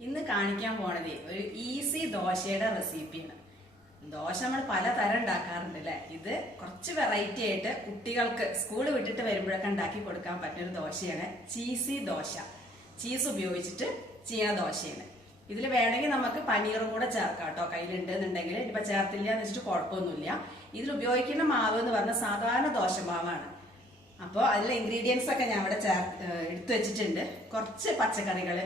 ഇന്ന് കാണിക്കാൻ പോണത് ഒരു ഈസി ദോശയുടെ റെസിപ്പിയാണ് ദോശ നമ്മൾ പലതരം ഉണ്ടാക്കാറുണ്ട് ഉണ്ടാക്കാറുണ്ടല്ലേ ഇത് കുറച്ച് വെറൈറ്റി ആയിട്ട് കുട്ടികൾക്ക് സ്കൂൾ വിട്ടിട്ട് വരുമ്പോഴൊക്കെ ഉണ്ടാക്കി കൊടുക്കാൻ പറ്റുന്ന ഒരു ദോശയാണ് ചീസി ദോശ. ചീസ് ഉപയോഗിച്ചിട്ട് ചെയ്യുന്ന ദോശയാണ് ഇതിൽ വേണമെങ്കിൽ നമുക്ക് പനീറും കൂടെ ചേർക്കാം കേട്ടോ. കയ്യിലുണ്ട് എന്നുണ്ടെങ്കിൽ ഇപ്പൊ ചേർത്തില്ല എന്ന് വെച്ചിട്ട് കുഴപ്പമൊന്നുമില്ല. ഇതിൽ ഉപയോഗിക്കുന്ന മാവ് എന്ന് പറഞ്ഞാൽ സാധാരണ ദോശമാവാണ്. അപ്പോൾ അതിലെ ഇൻഗ്രീഡിയൻസ് ഒക്കെ ഞാൻ ഇവിടെ ചേർ എടുത്തു വെച്ചിട്ടുണ്ട്. കുറച്ച് പച്ചക്കറികൾ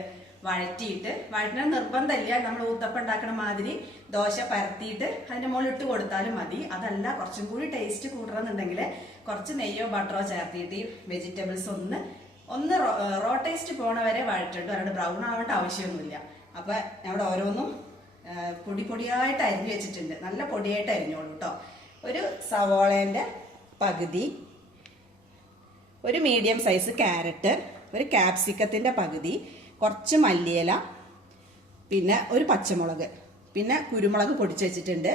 വഴറ്റിയിട്ട് വഴറ്റുന്ന നിർബന്ധമില്ല. നമ്മൾ ഊത്തപ്പം ഉണ്ടാക്കണ മാതിരി ദോശ പരത്തിയിട്ട് അതിന്റെ മുകളിൽ ഇട്ട് കൊടുത്താലും മതി. അതല്ല കുറച്ചും കൂടി ടേസ്റ്റ് കൂട്ടണമെന്നുണ്ടെങ്കിൽ കുറച്ച് നെയ്യോ ബട്ടറോ ചേർത്തിട്ട് ഈ വെജിറ്റബിൾസ് ഒന്ന് ഒന്ന് റോ- ടേസ്റ്റ് പോണ വരെ വഴറ്റുണ്ട് ബ്രൗൺ ആവേണ്ട ആവശ്യമൊന്നുമില്ല. അപ്പൊ അവിടെ ഓരോന്നും പൊടി പൊടിയായിട്ട് അരിഞ്ഞു വെച്ചിട്ടുണ്ട്. നല്ല പൊടിയായിട്ട് അരിഞ്ഞോളൂ കേട്ടോ ഒരു സവോളേന്റെ പകുതി ഒരു മീഡിയം സൈസ് ക്യാരറ്റ് ഒരു ക്യാപ്സിക്കത്തിന്റെ പകുതി കുറച്ച് മല്ലിയില പിന്നെ ഒരു പച്ചമുളക് പിന്നെ കുരുമുളക് പൊടിച്ച് വെച്ചിട്ടുണ്ട്.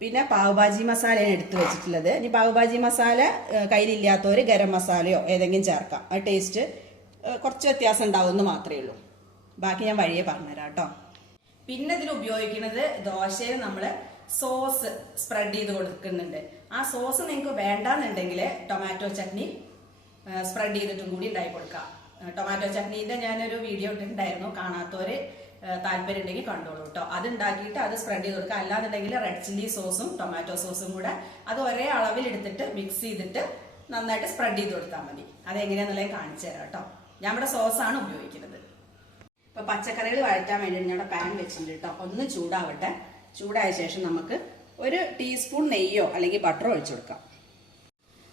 പിന്നെ പാവുഭാജി മസാലയാണ് എടുത്തു വെച്ചിട്ടുള്ളത്. ഇനി പാവുഭാജി മസാല കയ്യിലില്ലാത്തവർ ഗരം മസാലയോ ഏതെങ്കിലും ചേർക്കാം. ആ ടേസ്റ്റ് കുറച്ച് വ്യത്യാസം ഉണ്ടാവുമെന്ന് മാത്രമേ ഉള്ളൂ. ബാക്കി ഞാൻ വഴിയെ പറഞ്ഞുതരാം കേട്ടോ പിന്നെ ഇതിൽ ഉപയോഗിക്കുന്നത് ദോശയിൽ നമ്മൾ സോസ് സ്പ്രെഡ് ചെയ്ത് കൊടുക്കുന്നുണ്ട്. ആ സോസ് നിങ്ങൾക്ക് വേണ്ടാന്നുണ്ടെങ്കിൽ ടൊമാറ്റോ ചട്നി സ്പ്രെഡ് ചെയ്തിട്ടും കൂടി ഉണ്ടായി കൊടുക്കാം. ടൊമാറ്റോ ചട്നീന്റെ ഞാനൊരു വീഡിയോ ഇട്ടിട്ടുണ്ടായിരുന്നു. കാണാത്തവര് താല്പര്യം ഉണ്ടെങ്കിൽ കണ്ടോളൂ കേട്ടോ അത് ഉണ്ടാക്കിയിട്ട് അത് സ്പ്രെഡ് ചെയ്ത് കൊടുക്കുക അല്ലാന്നുണ്ടെങ്കിൽ റെഡ് ചില്ലി സോസും ടൊമാറ്റോ സോസും കൂടെ അത് ഒരേ അളവിൽ എടുത്തിട്ട് മിക്സ് ചെയ്തിട്ട് നന്നായിട്ട് സ്പ്രെഡ് ചെയ്ത് കൊടുത്താൽ മതി. അതെങ്ങനെയാണെന്നുള്ളത് കാണിച്ചു തരാം കേട്ടോ ഞാൻ ഇവിടെ സോസാണ് ഉപയോഗിക്കുന്നത്. ഇപ്പൊ പച്ചക്കറികൾ വഴറ്റാൻ വേണ്ടി ഞാൻ പാൻ വെച്ചിട്ടുണ്ട് കേട്ടോ ഒന്ന് ചൂടാവട്ടെ. ചൂടായ ശേഷം നമുക്ക് ഒരു ടീസ്പൂൺ നെയ്യോ അല്ലെങ്കിൽ ബട്ടറോ ഒഴിച്ചു കൊടുക്കാം.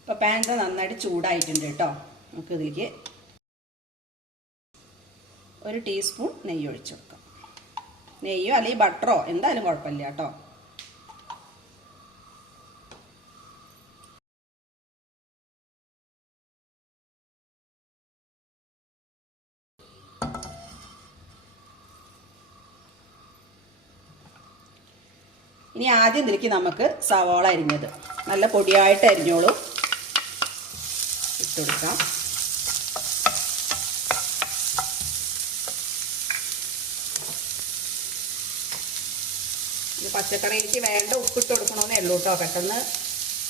ഇപ്പൊ പാൻ നന്നായിട്ട് ചൂടായിട്ടുണ്ട് കേട്ടോ നമുക്ക് ഇതിലേക്ക് ഒരു ടീസ്പൂൺ നെയ്യ് ഒഴിച്ചു കൊടുക്കാം. നെയ്യോ അല്ലെങ്കിൽ ബട്ടറോ എന്തായാലും കുഴപ്പമില്ല കേട്ടോ ഇനി ആദ്യം ഇതിലേക്ക് നമുക്ക് സവാള അരിഞ്ഞത്. നല്ല പൊടിയായിട്ട് അരിഞ്ഞോളൂ. ഇട്ടുകൊടുക്കാം പച്ചക്കറി പച്ചക്കറിക്ക് വേണ്ട ഉപ്പിട്ട് കൊടുക്കണമെന്നേ ഉള്ളൂ കേട്ടോ. പെട്ടെന്ന്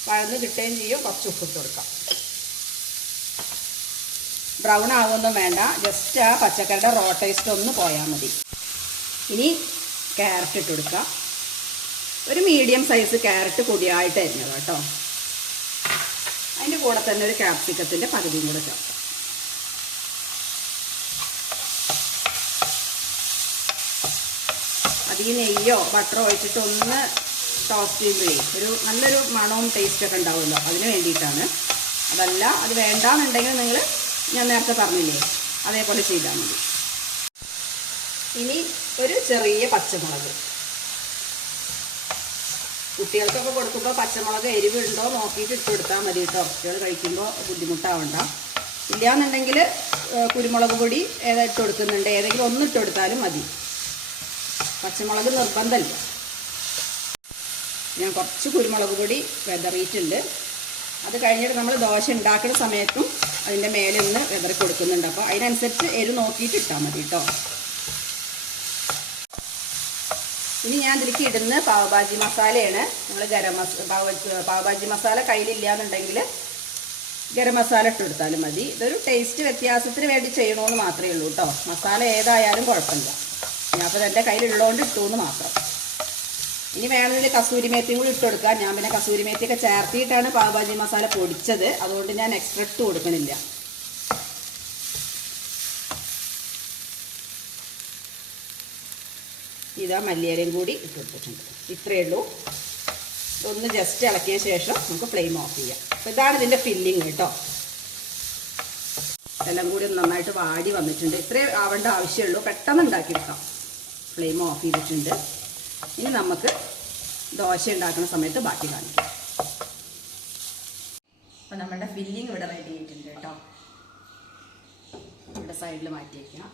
വഴന്ന് കിട്ടുകയും ചെയ്യും. കുറച്ച് ഉപ്പിട്ട് കൊടുക്കാം. ബ്രൗൺ ആവുമൊന്നും വേണ്ട. ജസ്റ്റ് ആ പച്ചക്കറിയുടെ റോ ടേസ്റ്റ് ഒന്ന് പോയാൽ മതി. ഇനി ക്യാരറ്റ് ഇട്ട് കൊടുക്കാം. ഒരു മീഡിയം സൈസ് ക്യാരറ്റ് പൊടിയായിട്ട് അരിഞ്ഞത് കേട്ടോ. അതിന്റെ കൂടെ തന്നെ ഒരു ക്യാപ്സിക്കത്തിന്റെ പകുതിയും കൂടെ ചേർക്കാം. അതിൽ നെയ്യോ ബട്ടറോ ഒഴിച്ചിട്ട് ഒന്ന് ടോസ്റ്റ് ചെയ്യുമ്പോഴേ ഒരു നല്ലൊരു മണവും ടേസ്റ്റൊക്കെ ഉണ്ടാവുമല്ലോ. അതിന് വേണ്ടിയിട്ടാണ്. അതല്ല അത് വേണ്ടാന്നുണ്ടെങ്കിൽ നിങ്ങൾ ഞാൻ നേരത്തെ പറഞ്ഞില്ലേ അതേപോലെ ചെയ്താൽ മതി. ഇനി ഒരു ചെറിയ പച്ചമുളക്. കുട്ടികൾക്കൊക്കെ കൊടുക്കുമ്പോൾ പച്ചമുളക് എരിവുണ്ടോ നോക്കിയിട്ട് ഇട്ട് കൊടുത്താൽ മതി കേട്ടോ. കുട്ടികൾ കഴിക്കുമ്പോൾ ബുദ്ധിമുട്ടാവണ്ട. ഇല്ലയെന്നുണ്ടെങ്കിൽ കുരുമുളക് പൊടി ഏതാ ഇട്ട് കൊടുക്കുന്നുണ്ട്? ഏതെങ്കിലും ഒന്ന് ഇട്ട് കൊടുത്താലും മതി. പച്ചമുളക് നിർബന്ധമല്ല. ഞാൻ കുറച്ച് കുരുമുളക് പൊടി വെതറിയിട്ടുണ്ട്. അത് കഴിഞ്ഞിട്ട് നമ്മൾ ദോശ ഉണ്ടാക്കുന്ന സമയത്തും അതിന്റെ മേലെ ഒന്ന് വെതറി കൊടുക്കുന്നുണ്ട്. അപ്പോൾ അതിനനുസരിച്ച് എരു നോക്കിയിട്ട് ഇട്ടാൽ മതി കേട്ടോ. ഇനി ഞാൻ ഇതിലേക്ക് ഇടുന്ന പാവഭാജി മസാലയാണ്. നമ്മൾ ഗരം മസ പാവ- പാവഭാജി മസാല കയ്യിലില്ല എന്നുണ്ടെങ്കിൽ ഗരം മസാല ഇട്ട് കൊടുത്താലും മതി. ഇതൊരു ടേസ്റ്റ് വ്യത്യാസത്തിന് വേണ്ടി ചെയ്യണമെന്ന് മാത്രമേ ഉള്ളൂ കേട്ടോ മസാല ഏതായാലും കുഴപ്പമില്ല. ഞാൻ അപ്പോൾ എന്റെ കയ്യിലുള്ളതുകൊണ്ട് ഇട്ടു എന്ന് മാത്രം. ഇനി വേണമെങ്കിൽ കസൂരി മേത്തിയും കൂടി ഇട്ട് കൊടുക്കാം. ഞാൻ പിന്നെ കസൂരി മേത്തിയൊക്കെ ചേർത്തിയിട്ടാണ് പാവഭാജി മസാല പൊടിച്ചത്. അതുകൊണ്ട് ഞാൻ എക്സ്ട്രാ ഇട്ട് കൊടുക്കണില്ല. ഇതാ മല്ലിയിലയും കൂടി ഇട്ട് കൊടുത്തിട്ടുണ്ട്. ഇത്രയേ ഉള്ളൂ. ഒന്ന് ജസ്റ്റ് ഇളക്കിയ ശേഷം നമുക്ക് ഫ്ലെയിം ഓഫ് ചെയ്യാം. അപ്പോൾ ഇതാണ് ഇതിന്റെ ഫില്ലിങ് കേട്ടോ. എല്ലാം കൂടി നന്നായിട്ട് വാടി വന്നിട്ടുണ്ട്. ഇത്രേ ആവേണ്ട ആവശ്യമുള്ളൂ. പെട്ടെന്ന് ഉണ്ടാക്കിയെടുക്കാം ഫ്ലെയിം ഓഫ് ചെയ്തിട്ടുണ്ട്. ഇനി നമുക്ക് ദോശ ഉണ്ടാക്കുന്ന സമയത്ത് ബാക്കി കാണിക്കാം. അപ്പം നമ്മുടെ ഫില്ലിങ് ഇവിടെ റെഡി ആയിട്ടുണ്ട് കേട്ടോ. ഇവിടെ സൈഡിൽ മാറ്റി വയ്ക്കാം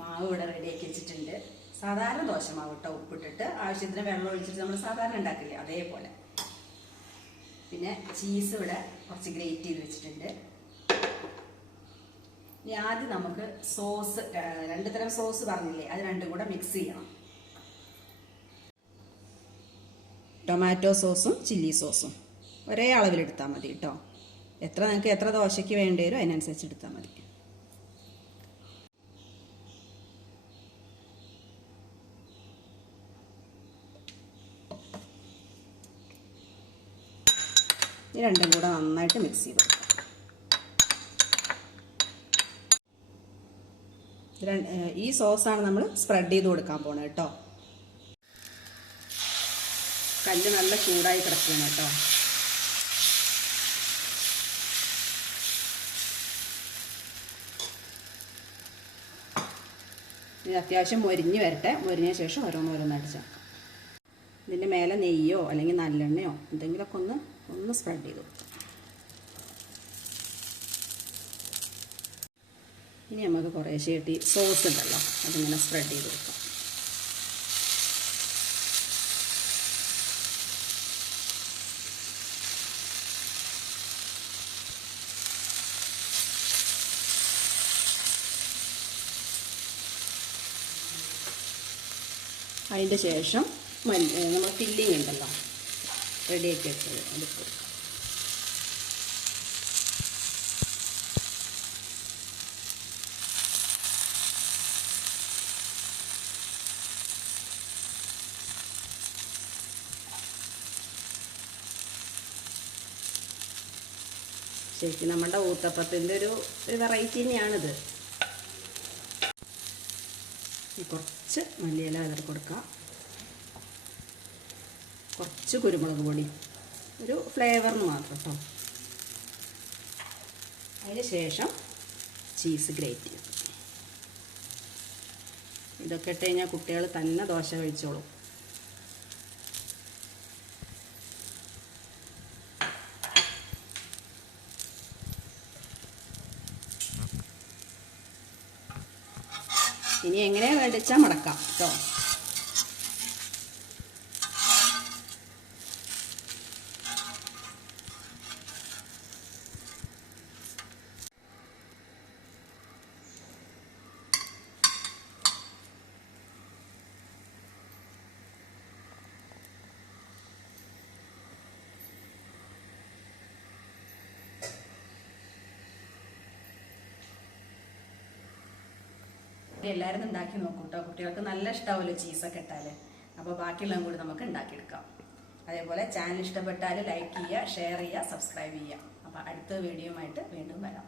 മാവ് ഇവിടെ റെഡി റെഡിയാക്കി വെച്ചിട്ടുണ്ട്. സാധാരണ ദോശമാവ് കേട്ടോ ഉപ്പിട്ടിട്ട് ആവശ്യത്തിന് വെള്ളം ഒഴിച്ചിട്ട് നമ്മൾ സാധാരണ ഉണ്ടാക്കില്ലേ അതേപോലെ. പിന്നെ ചീസ് ഇവിടെ കുറച്ച് ഗ്രേറ്റ് ചെയ്ത് വെച്ചിട്ടുണ്ട്. ഇനി ആദ്യം നമുക്ക് സോസ് രണ്ടു തരം സോസ് പറഞ്ഞില്ലേ അത് രണ്ടും കൂടെ മിക്സ് ചെയ്യണം. ടൊമാറ്റോ സോസും ചില്ലി സോസും ഒരേ അളവിലെടുത്താൽ മതി കേട്ടോ. എത്ര നിങ്ങൾക്ക് എത്ര ദോശയ്ക്ക് വേണ്ടി വരും അതിനനുസരിച്ച് എടുത്താൽ മതി. ഈ രണ്ടും കൂടെ നന്നായിട്ട് മിക്സ് ചെയ്ത് ഈ സോസാണ് നമ്മൾ സ്പ്രെഡ് ചെയ്ത് കൊടുക്കാൻ പോണത് കേട്ടോ കല്ല് നല്ല ചൂടായി കിടക്കുകയാണ് കേട്ടോ ഇത് അത്യാവശ്യം മൊരിഞ്ഞ് വരട്ടെ. മൊരിഞ്ഞ ശേഷം ഓരോന്നോരോന്നായിട്ട് ചേർക്കാം. ഇതിന്റെ മേലെ നെയ്യോ അല്ലെങ്കിൽ നല്ലെണ്ണയോ എന്തെങ്കിലുമൊക്കെ ഒന്ന് ഒന്ന് സ്പ്രെഡ് ചെയ്ത്. കൊടുക്കാം ഇനി നമുക്ക് കുറേശ്ശെ കിട്ടി സോസ് ഉണ്ടല്ലോ അതിങ്ങനെ സ്പ്രെഡ് ചെയ്ത് കൊടുക്കാം. അതിന്റെ ശേഷം മല്ലി നമ്മൾ ഫില്ലിങ് ഉണ്ടല്ലോ. റെഡിയാക്കി വെച്ചത് അടുപ്പ് ശരിക്കും നമ്മുടെ ഊത്തപ്പത്തിന്റെ ഒരു ഒരു വെറൈറ്റി തന്നെയാണിത്. കുറച്ച് മല്ലിയില അതിൽ കൊടുക്കാം. കുറച്ച് കുരുമുളക് പൊടി. ഒരു ഫ്ലേവറിന് മാത്രം കേട്ടോ അതിന് ശേഷം ചീസ് ഗ്രേറ്റ് ചെയ്യും. ഇതൊക്കെ ഇട്ട് കഴിഞ്ഞാൽ കുട്ടികൾ തന്നെ ദോശ കഴിച്ചോളും. ഇനി എങ്ങനെ വേണ്ടിച്ചാൽ മടക്കാം കേട്ടോ എല്ലാവരും ഉണ്ടാക്കി നോക്കും കേട്ടോ കുട്ടികൾക്ക് നല്ല ഇഷ്ടമാവുമല്ലോ ചീസൊക്കെ ഇട്ടാൽ അപ്പോൾ ബാക്കിയുള്ളതും കൂടി നമുക്ക് ഉണ്ടാക്കിയെടുക്കാം. അതേപോലെ ചാനൽ ഇഷ്ടപ്പെട്ടാൽ ലൈക്ക് ചെയ്യുക ഷെയർ ചെയ്യുക സബ്സ്ക്രൈബ് ചെയ്യുക. അപ്പോൾ അടുത്ത വീഡിയോ ആയിട്ട് വീണ്ടും വരാം.